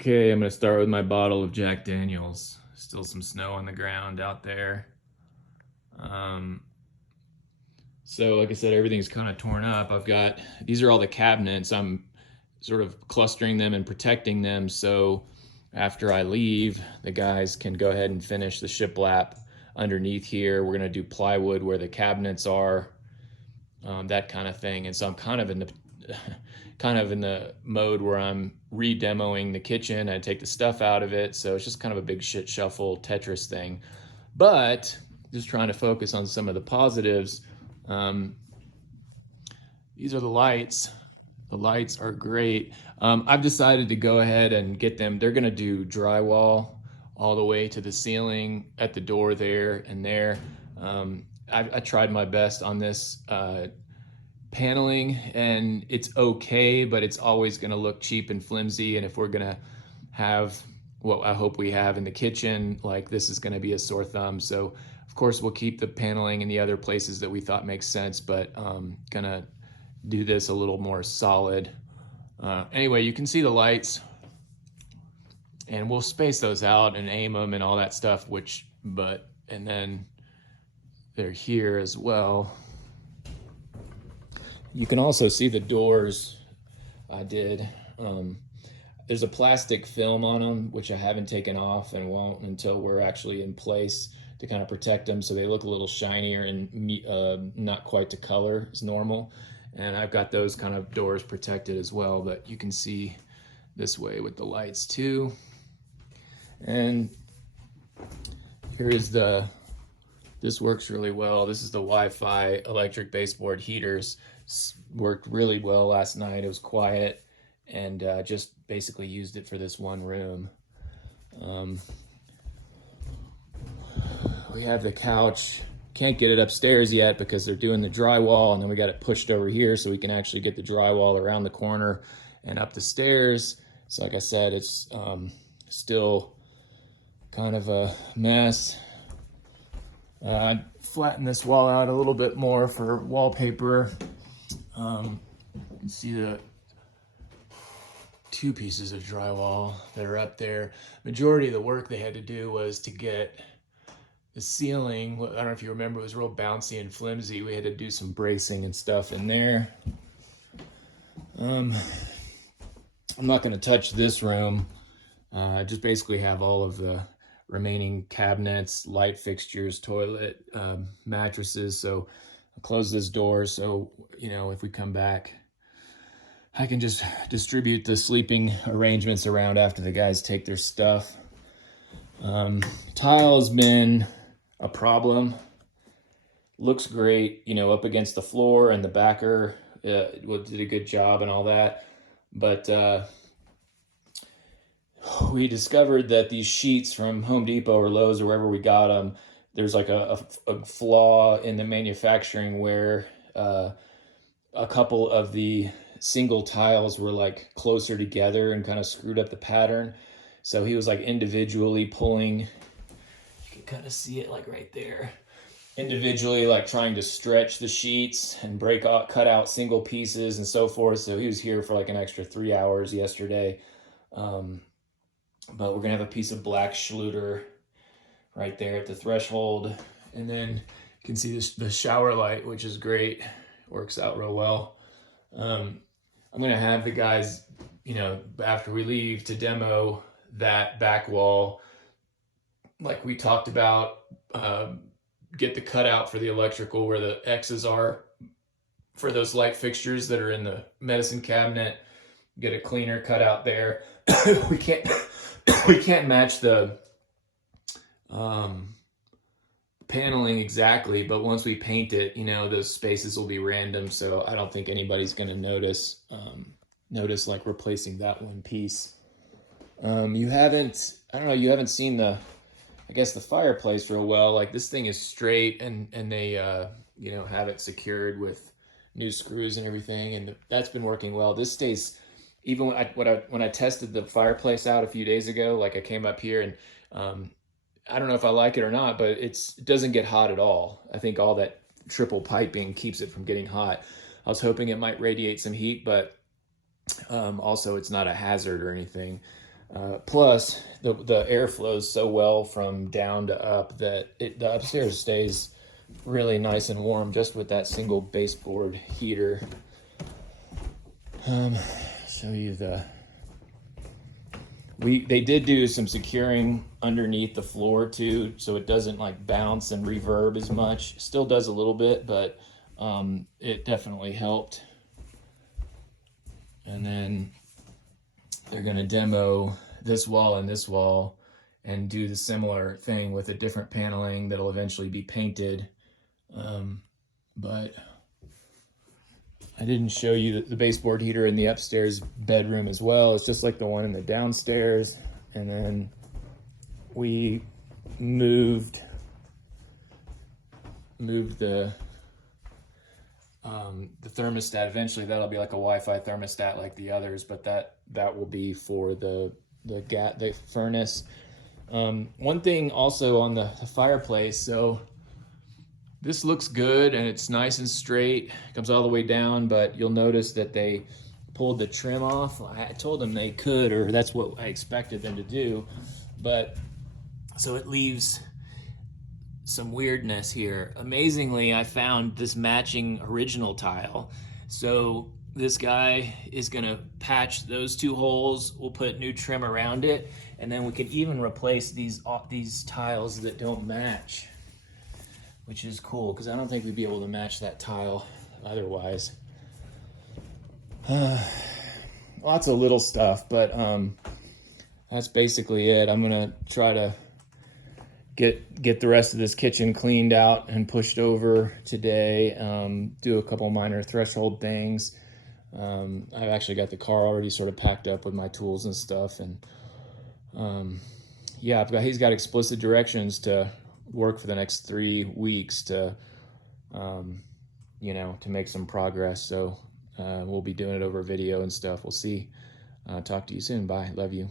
Okay, I'm gonna start with my bottle of Jack Daniels. Still some snow on the ground out there. Um, so like I said, everything's kind of torn up. These are all the cabinets. I'm sort of clustering them and protecting them. So after I leave, the guys can go ahead and finish the shiplap underneath here. We're gonna do plywood where the cabinets are, that kind of thing. And so I'm kind of in the mode where I'm re-demoing the kitchen. I take the stuff out of it, so it's just kind of a big shit shuffle Tetris thing. But just trying to focus on some of the positives. Um, these are the lights. The lights are great. I've decided to go ahead and get them. They're going to do drywall all the way to the ceiling at the door there and there. I tried my best on this paneling, and it's okay, but it's always going to look cheap and flimsy. And if we're going to have what I hope we have in the kitchen, like, this is going to be a sore thumb. So of course we'll keep the paneling in the other places that we thought makes sense, but gonna do this a little more solid. Anyway, you can see the lights, and we'll space those out and aim them and all that stuff, and then they're here as well. You can also see the doors I did. There's a plastic film on them, which I haven't taken off and won't until we're actually in place, to kind of protect them so they look a little shinier and not quite to color as normal. And I've got those kind of doors protected as well, but you can see this way with the lights too. And this works really well. This is the Wi-Fi electric baseboard heaters. Worked really well last night. It was quiet, and just basically used it for this one room. We have the couch. Can't get it upstairs yet because they're doing the drywall, and then we got it pushed over here so we can actually get the drywall around the corner and up the stairs. So like I said, it's still kind of a mess. Flatten this wall out a little bit more for wallpaper. You can see the two pieces of drywall that are up there. Majority of the work they had to do was to get the ceiling. I don't know if you remember, it was real bouncy and flimsy. We had to do some bracing and stuff in there. I'm not going to touch this room. I just basically have all of the remaining cabinets, light fixtures, toilet, mattresses. So I'll close this door so, if we come back, I can just distribute the sleeping arrangements around after the guys take their stuff. Tile has been a problem. Looks great, up against the floor, and the backer did a good job and all that. But we discovered that these sheets from Home Depot or Lowe's or wherever we got them, there's like a flaw in the manufacturing where a couple of the single tiles were like closer together and kind of screwed up the pattern. So he was like individually pulling, you can kind of see it like right there, individually like trying to stretch the sheets and cut out single pieces and so forth. So he was here for like an extra 3 hours yesterday. But we're gonna have a piece of black Schluter right there at the threshold. And then you can see the shower light, which is great, works out real well. I'm gonna have the guys, after we leave, to demo that back wall like we talked about. Get the cutout for the electrical where the X's are for those light fixtures that are in the medicine cabinet. Get a cleaner cutout there. we can't match the paneling exactly, but once we paint it, those spaces will be random, so I don't think anybody's going to notice like replacing that one piece. You haven't seen the fireplace real well. Like, this thing is straight, and they have it secured with new screws and everything, and that's been working well. This stays, even when I tested the fireplace out a few days ago, like, I came up here, and I don't know if I like it or not, but it doesn't get hot at all. I think all that triple piping keeps it from getting hot. I was hoping it might radiate some heat, but also it's not a hazard or anything. Plus, the air flows so well from down to up that the upstairs stays really nice and warm just with that single baseboard heater. Show you they did do some securing underneath the floor too, so it doesn't like bounce and reverb as much. Still does a little bit, but it definitely helped. And then they're going to demo this wall and this wall and do the similar thing with a different paneling that'll eventually be painted. But I didn't show you the baseboard heater in the upstairs bedroom as well. It's just like the one in the downstairs. And then we moved the thermostat. Eventually that'll be like a Wi-Fi thermostat like the others, but that will be for the furnace. One thing also on the fireplace, so this looks good and it's nice and straight, comes all the way down, but you'll notice that they pulled the trim off. I told them they could, or that's what I expected them to do, but so it leaves some weirdness here. Amazingly, I found this matching original tile. So this guy is gonna patch those two holes. We'll put new trim around it, and then we can even replace these tiles that don't match, which is cool because I don't think we'd be able to match that tile otherwise. Lots of little stuff, but that's basically it. I'm gonna try to get the rest of this kitchen cleaned out and pushed over today. Do a couple minor threshold things. I've actually got the car already sort of packed up with my tools and stuff, and yeah, he's got explicit directions to work for the next 3 weeks to to make some progress. So we'll be doing it over video and stuff. We'll see. Talk to you soon. Bye. Love you.